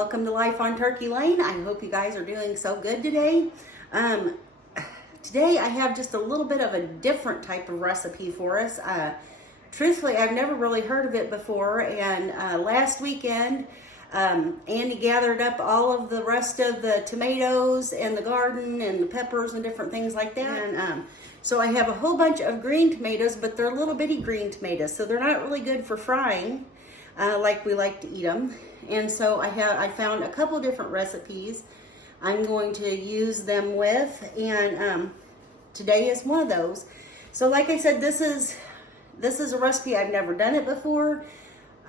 welcome to Life on Turkey Lane. I hope you guys are doing so good today. Today I have just a little bit of a different type of recipe for us. Truthfully, I've never really heard of it before, and last weekend Andy gathered up all of the rest of the tomatoes and the garden and the peppers and different things like that. And so I have a whole bunch of green tomatoes, but they're little bitty green tomatoes, so they're not really good for frying like we like to eat them. And so I found a couple different recipes I'm going to use them with, and today is one of those. So like I said, this is a recipe. I've never done it before.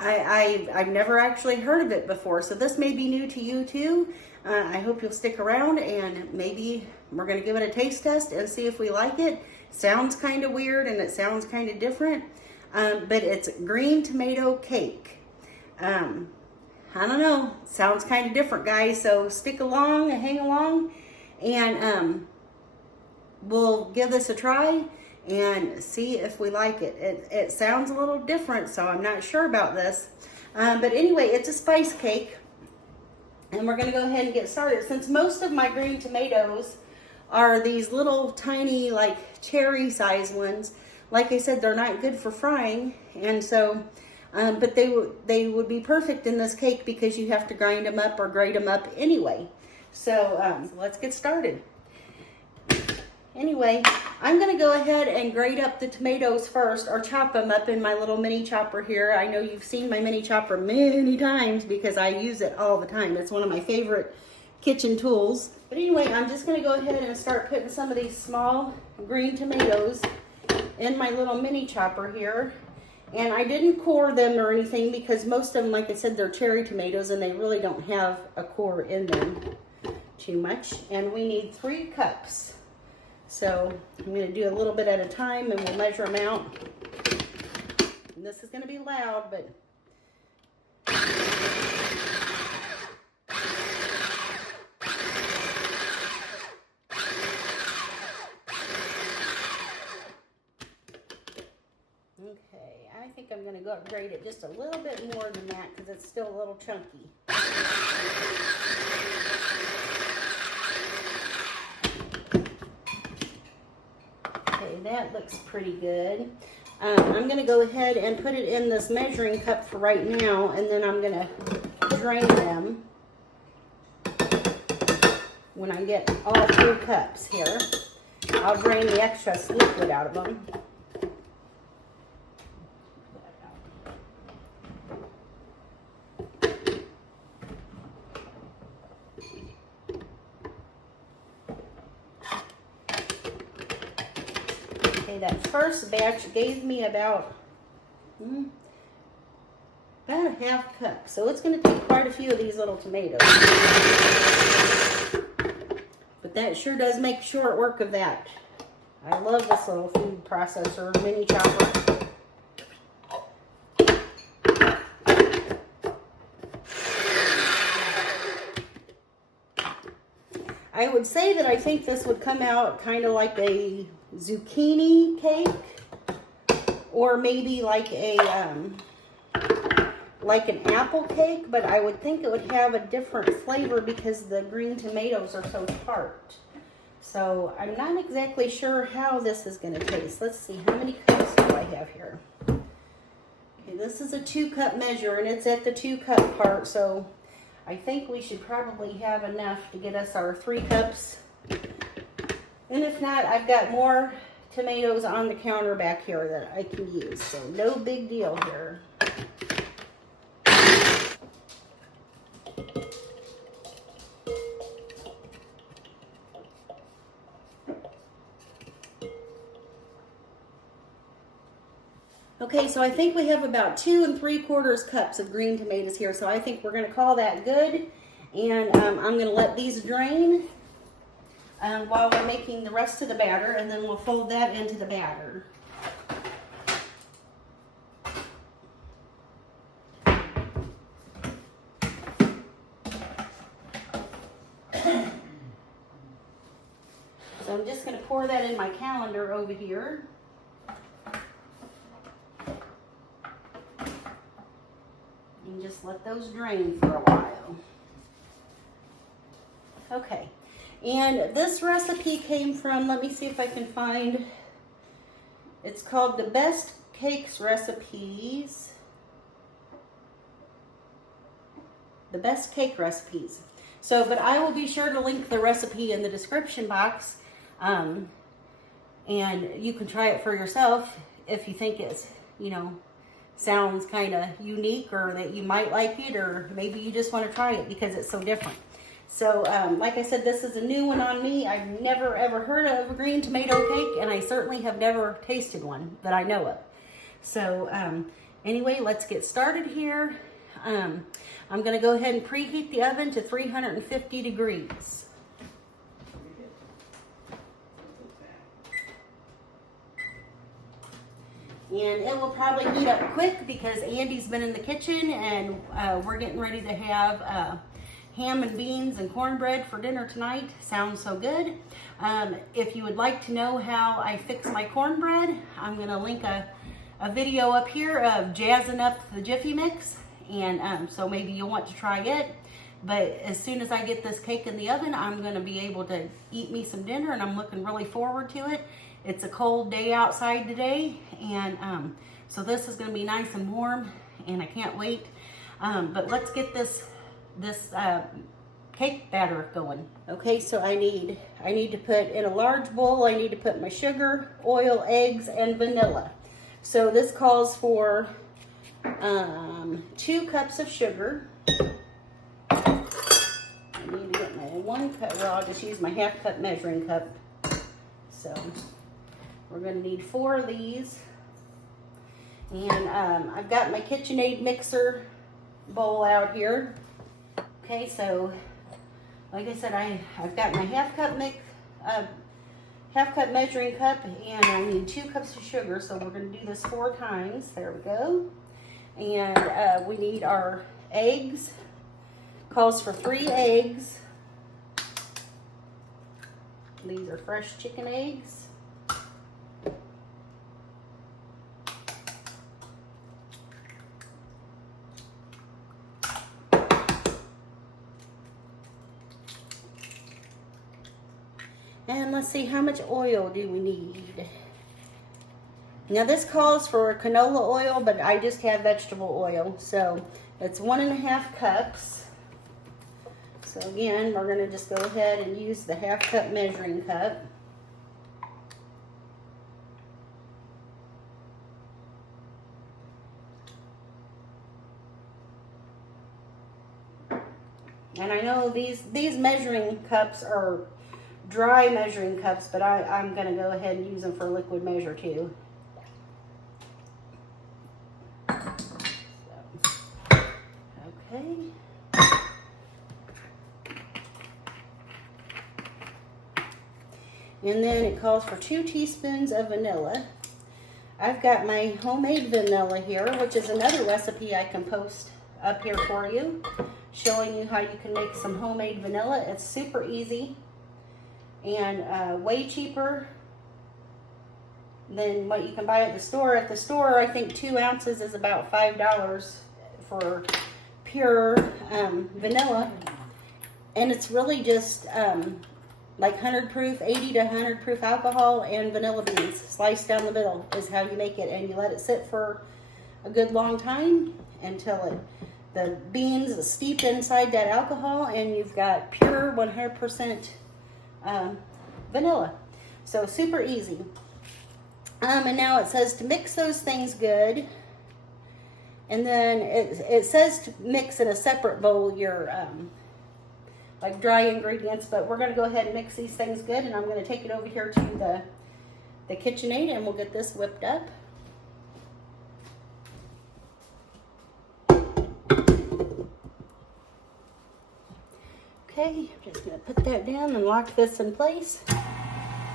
I've never actually heard of it before, so this may be new to you too. I hope you'll stick around, and maybe we're going to give it a taste test and see if we like it. Sounds kind of weird and it sounds kind of different, but it's green tomato cake. I don't know, sounds kind of different, guys, so stick along and hang along, and we'll give this a try and see if we like it. It sounds a little different, so I'm not sure about this. But anyway, it's a spice cake, and we're going to go ahead and get started. Since most of my green tomatoes are these little tiny, like cherry size ones, like I said, they're not good for frying, and so but they would be perfect in this cake because you have to grind them up or grate them up anyway. So let's get started. Anyway, I'm going to go ahead and grate up the tomatoes first, or chop them up in my little mini chopper here. I know you've seen my mini chopper many times because I use it all the time. It's one of my favorite kitchen tools. But anyway, I'm just going to go ahead and start putting some of these small green tomatoes in my little mini chopper here. And I didn't core them or anything because most of them, like I said, they're cherry tomatoes and they really don't have a core in them too much. And we need 3 cups. So I'm going to do a little bit at a time and we'll measure them out. And this is going to be loud, but okay, I think I'm going to go upgrade it just a little bit more than that because it's still a little chunky. Okay, that looks pretty good. I'm going to go ahead and put it in this measuring cup for right now, and then I'm going to drain them when I get all 3 cups here. I'll drain the excess liquid out of them. Okay, that first batch gave me about a half cup. So it's going to take quite a few of these little tomatoes. But that sure does make short work of that. I love this little food processor mini chopper. I would say that I think this would come out kind of like a zucchini cake, or maybe like an apple cake, but I would think it would have a different flavor because the green tomatoes are so tart. So I'm not exactly sure how this is going to taste. Let's see, how many cups do I have here? Okay, this is a 2-cup measure, and it's at the 2-cup part, so I think we should probably have enough to get us our 3 cups. And if not, I've got more tomatoes on the counter back here that I can use, so no big deal here. Okay, so I think we have about 2 3/4 cups of green tomatoes here, so I think we're going to call that good. And I'm going to let these drain while we're making the rest of the batter, and then we'll fold that into the batter. So I'm just going to pour that in my calendar over here. And just let those drain for a while. Okay, and this recipe came from, let me see if I can find, it's called The Best Cakes Recipes. The Best Cake Recipes. So, but I will be sure to link the recipe in the description box, and you can try it for yourself if you think it's, you know, sounds kind of unique, or that you might like it, or maybe you just want to try it because it's so different. So, like I said, this is a new one on me. I've never ever heard of a green tomato cake, and I certainly have never tasted one that I know of. So, anyway, let's get started here. I'm going to go ahead and preheat the oven to 350 degrees. And it will probably heat up quick because Andy's been in the kitchen, and we're getting ready to have ham and beans and cornbread for dinner tonight. Sounds so good. If you would like to know how I fix my cornbread, I'm going to link a video up here of jazzing up the Jiffy Mix. And so maybe you'll want to try it. But as soon as I get this cake in the oven, I'm going to be able to eat me some dinner, and I'm looking really forward to it. It's a cold day outside today, and so this is going to be nice and warm, and I can't wait. But let's get this cake batter going. Okay, so I need to put in a large bowl. I need to put my sugar, oil, eggs, and vanilla. So this calls for 2 cups of sugar. I need to get my 1 cup. Well, I'll just use my ½ cup measuring cup. So we're going to need 4 of these. And I've got my KitchenAid mixer bowl out here. Okay, so like I said, I've got my ½ cup measuring cup, and I need 2 cups of sugar. So we're going to do this 4 times. There we go. And we need our eggs. Calls for 3 eggs. These are fresh chicken eggs. And let's see, how much oil do we need? Now this calls for canola oil, but I just have vegetable oil. So it's 1½ cups. So again, we're going to just go ahead and use the ½ cup measuring cup. And I know these measuring cups are dry measuring cups, but I'm going to go ahead and use them for liquid measure too. So, okay. And then it calls for 2 teaspoons of vanilla. I've got my homemade vanilla here, which is another recipe I can post up here for you, showing you how you can make some homemade vanilla. It's super easy and way cheaper than what you can buy at the store. At the store, I think 2 ounces is about $5 for pure vanilla, and it's really just like 100 proof, 80 to 100 proof alcohol and vanilla beans sliced down the middle is how you make it, and you let it sit for a good long time until the beans steep inside that alcohol, and you've got pure 100% vanilla. So super easy. And now it says to mix those things good, and then it says to mix in a separate bowl your like dry ingredients, but we're going to go ahead and mix these things good, and I'm going to take it over here to the KitchenAid, and we'll get this whipped up. Okay, I'm just going to put that down and lock this in place.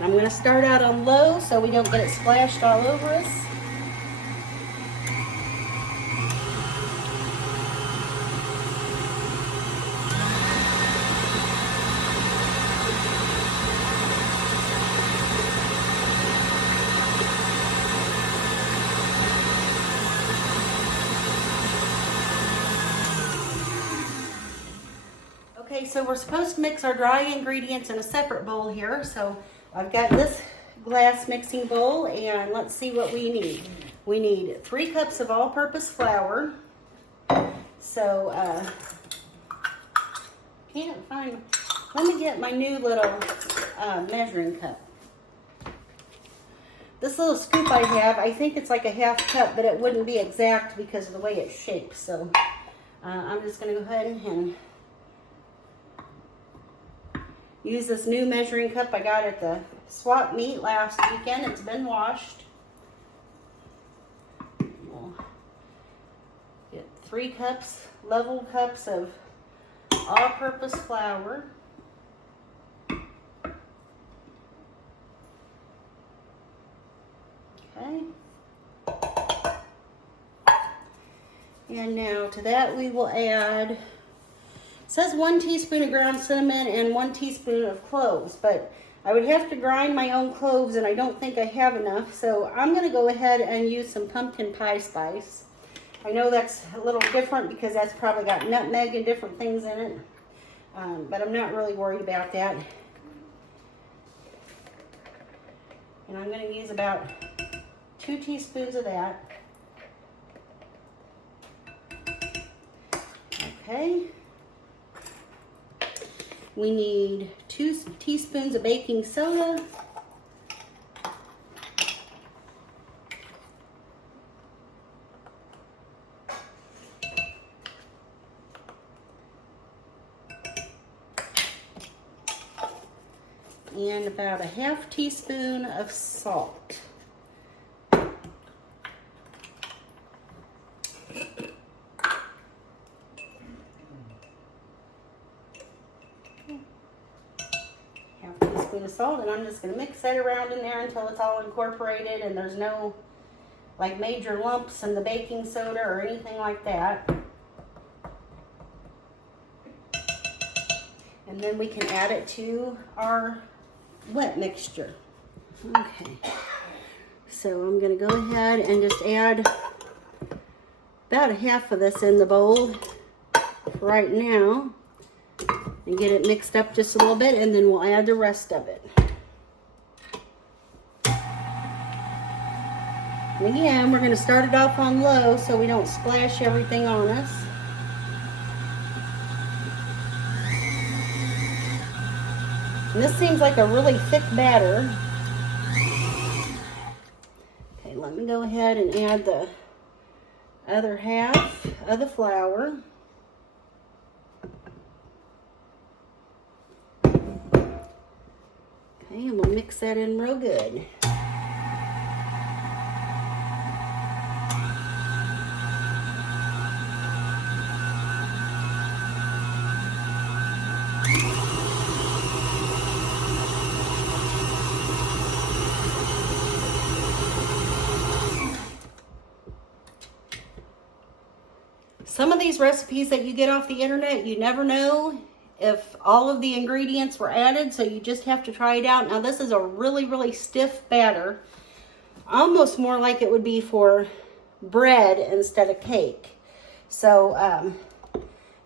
I'm going to start out on low so we don't get it splashed all over us. Okay, so we're supposed to mix our dry ingredients in a separate bowl here. So I've got this glass mixing bowl, and let's see what we need. We need 3 cups of all-purpose flour. So, can't find, let me get my new little measuring cup. This little scoop I have, I think it's like a 1/2 cup, but it wouldn't be exact because of the way it's shaped. So I'm just going to go ahead and use this new measuring cup I got at the swap meet last weekend. It's been washed. We'll get 3 cups, level cups of all-purpose flour. Okay. And now to that we will add, it says 1 teaspoon of ground cinnamon and 1 teaspoon of cloves, but I would have to grind my own cloves and I don't think I have enough, so I'm going to go ahead and use some pumpkin pie spice. I know that's a little different because that's probably got nutmeg and different things in it, but I'm not really worried about that. And I'm going to use about 2 teaspoons of that. Okay. We need 2 teaspoons of baking soda. And about a 1/2 teaspoon of salt. Of salt, and I'm just going to mix that around in there until it's all incorporated and there's no like major lumps in the baking soda or anything like that. And then we can add it to our wet mixture. Okay, so I'm going to go ahead and just add about a 1/2 of this in the bowl right now and get it mixed up just a little bit, and then we'll add the rest of it. And again, we're going to start it off on low so we don't splash everything on us. And this seems like a really thick batter. Okay, let me go ahead and add the other 1/2 of the flour. Okay, and we'll mix that in real good. Some of these recipes that you get off the internet, you never know if all of the ingredients were added, so you just have to try it out. Now this is a really, really stiff batter, almost more like it would be for bread instead of cake. So,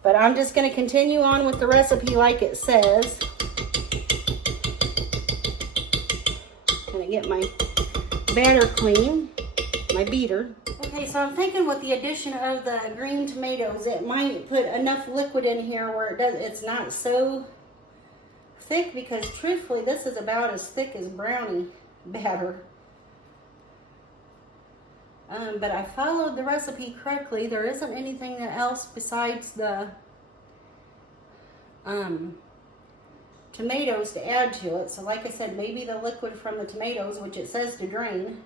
but I'm just going to continue on with the recipe like it says. I'm going to get my batter clean, my beater. Okay, so I'm thinking with the addition of the green tomatoes, it might put enough liquid in here where it's not so thick, because truthfully, this is about as thick as brownie batter. But I followed the recipe correctly. There isn't anything else besides the tomatoes to add to it. So like I said, maybe the liquid from the tomatoes, which it says to drain,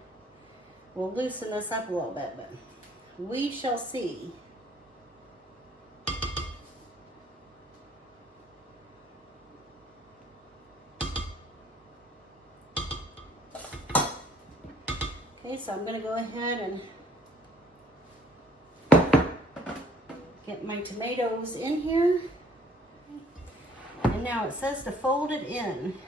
will loosen this up a little bit, but we shall see. Okay, so I'm going to go ahead and get my tomatoes in here. And now it says to fold it in.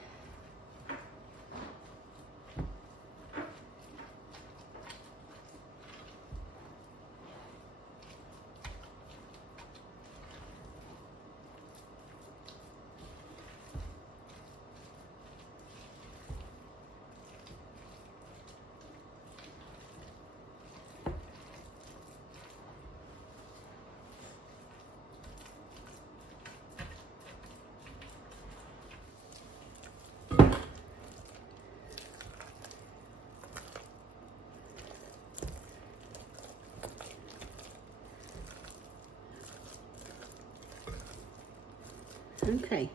Okay,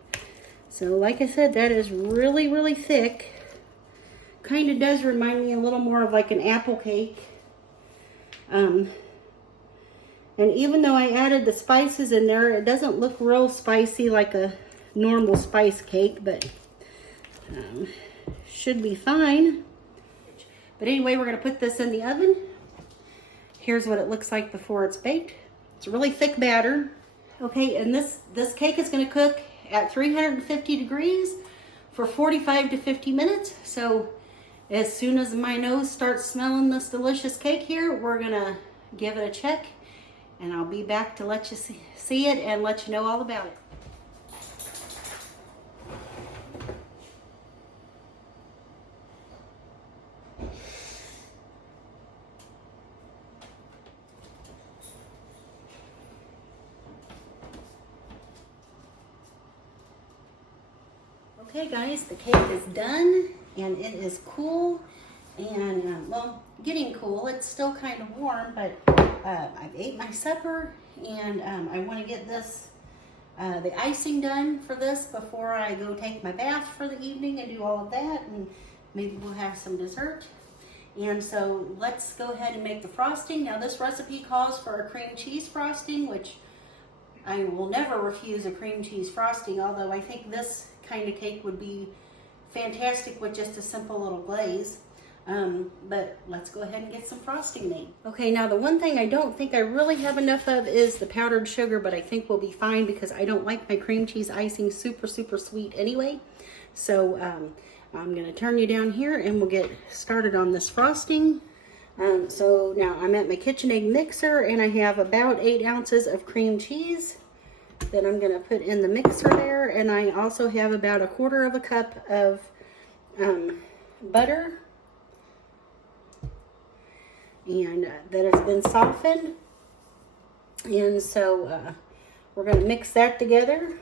so like I said, that is really, really thick. Kind of does remind me a little more of like an apple cake. And even though I added the spices in there, it doesn't look real spicy like a normal spice cake, but should be fine. But anyway, we're going to put this in the oven. Here's what it looks like before it's baked. It's a really thick batter. Okay, and this cake is going to cook at 350 degrees for 45 to 50 minutes. So as soon as my nose starts smelling this delicious cake here, we're going to give it a check, and I'll be back to let you see it and let you know all about it. Okay guys, the cake is done and it is cool and well, getting cool. It's still kind of warm, but I've ate my supper and I want to get this the icing done for this before I go take my bath for the evening and do all of that, and maybe we'll have some dessert. And so let's go ahead and make the frosting. Now this recipe calls for a cream cheese frosting, which I will never refuse a cream cheese frosting, although I think this kind of cake would be fantastic with just a simple little glaze. But let's go ahead and get some frosting made. Okay, now the one thing I don't think I really have enough of is the powdered sugar, but I think we'll be fine because I don't like my cream cheese icing super sweet anyway. So I'm gonna turn you down here and we'll get started on this frosting. So now I'm at my KitchenAid mixer and I have about 8 ounces of cream cheese that I'm going to put in the mixer there, and I also have about 1/4 cup of butter, and that has been softened, and so we're going to mix that together,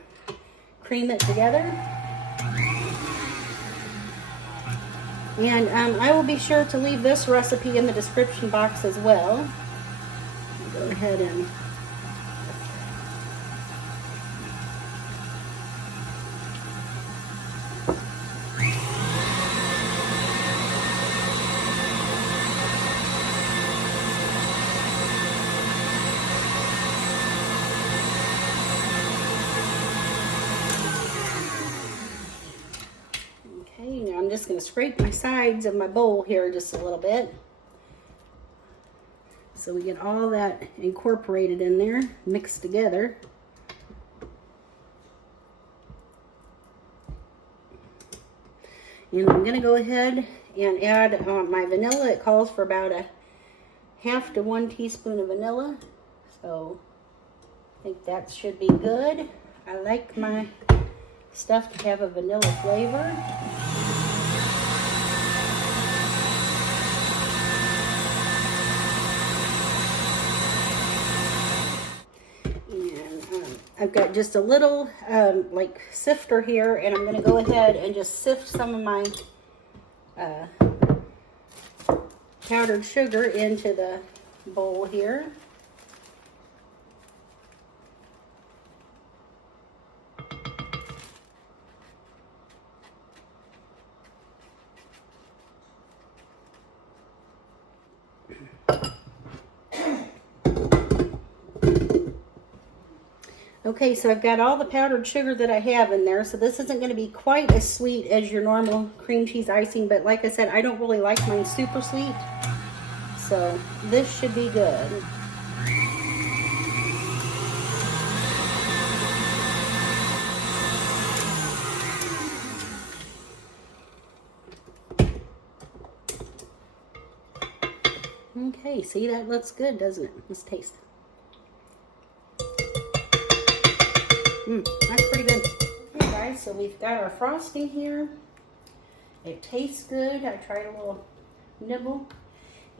cream it together. And I will be sure to leave this recipe in the description box as well. Go ahead and I'm just going to scrape my sides of my bowl here just a little bit so we get all that incorporated in there, mixed together. And I'm going to go ahead and add my vanilla. It calls for about 1/2 to 1 teaspoon of vanilla, so I think that should be good. I like my stuff to have a vanilla flavor. I've got just a little like sifter here, and I'm going to go ahead and just sift some of my powdered sugar into the bowl here. Okay, so I've got all the powdered sugar that I have in there, so this isn't going to be quite as sweet as your normal cream cheese icing, but like I said, I don't really like mine super sweet, so this should be good. Okay, see, that looks good, doesn't it? Let's taste it. That's pretty good. Okay guys, so we've got our frosting here. It tastes good. I tried a little nibble,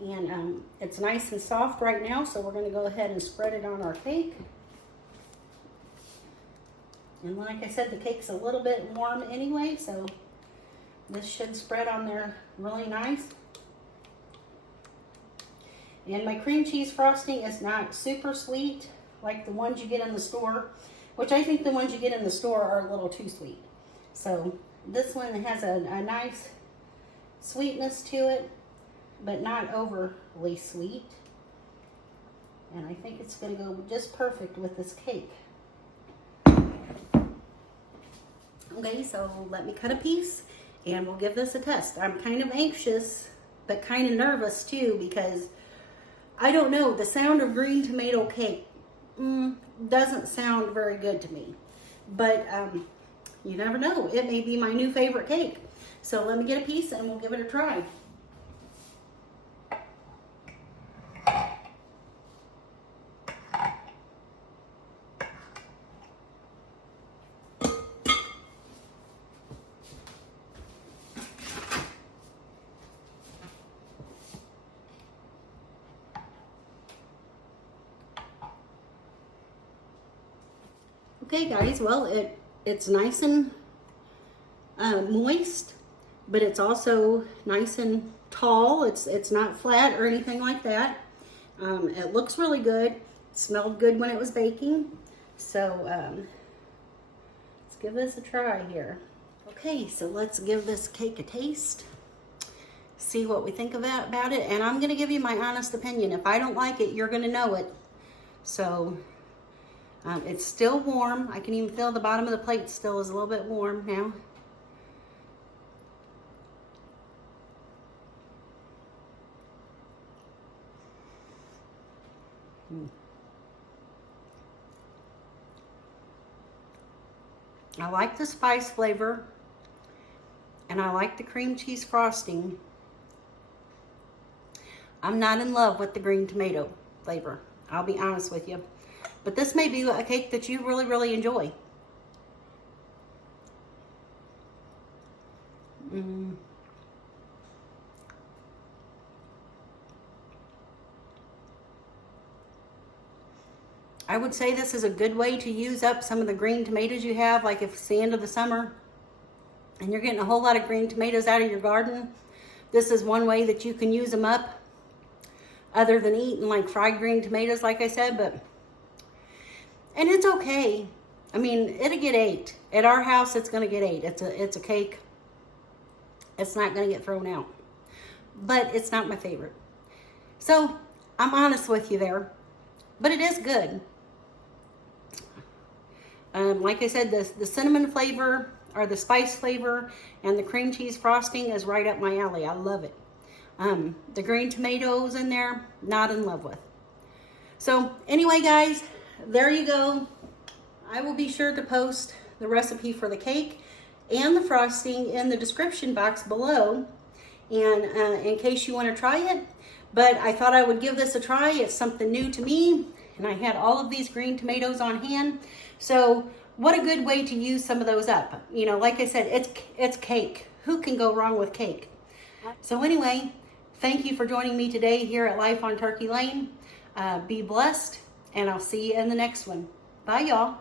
and it's nice and soft right now, so we're going to go ahead and spread it on our cake. And like I said, the cake's a little bit warm anyway, so this should spread on there really nice. And my cream cheese frosting is not super sweet like the ones you get in the store, which I think the ones you get in the store are a little too sweet. So this one has a nice sweetness to it, but not overly sweet. And I think it's going to go just perfect with this cake. Okay, so let me cut a piece and we'll give this a test. I'm kind of anxious, but kind of nervous too, because I don't know, the sound of green tomato cake doesn't sound very good to me. But you never know, it may be my new favorite cake. So let me get a piece and we'll give it a try. Okay guys, well it's nice and moist, but it's also nice and tall. It's not flat or anything like that. It looks really good. It smelled good when it was baking. So let's give this a try here. Okay, so let's give this cake a taste. See what we think about it. And I'm gonna give you my honest opinion. If I don't like it, you're gonna know it. So it's still warm. I can even feel the bottom of the plate still is a little bit warm now. I like the spice flavor and I like the cream cheese frosting. I'm not in love with the green tomato flavor. I'll be honest with you. But this may be a cake that you really, really enjoy. I would say this is a good way to use up some of the green tomatoes you have, like if it's the end of the summer and you're getting a whole lot of green tomatoes out of your garden. This is one way that you can use them up, other than eating like fried green tomatoes, like I said. And it's okay. I mean, it'll get 8. At our house, it's gonna get 8. It's a cake. It's not gonna get thrown out. But it's not my favorite. So I'm honest with you there. But it is good. Like I said, the cinnamon flavor or the spice flavor and the cream cheese frosting is right up my alley. I love it. The green tomatoes in there, not in love with. So anyway, guys, there you go. I will be sure to post the recipe for the cake and the frosting in the description box below, and in case you want to try it. But I thought I would give this a try. It's something new to me, and I had all of these green tomatoes on hand. So what a good way to use some of those up. You know, like I said, it's cake. Who can go wrong with cake? So anyway, thank you for joining me today here at Life on Turkey Lane. Be blessed, and I'll see you in the next one. Bye, y'all.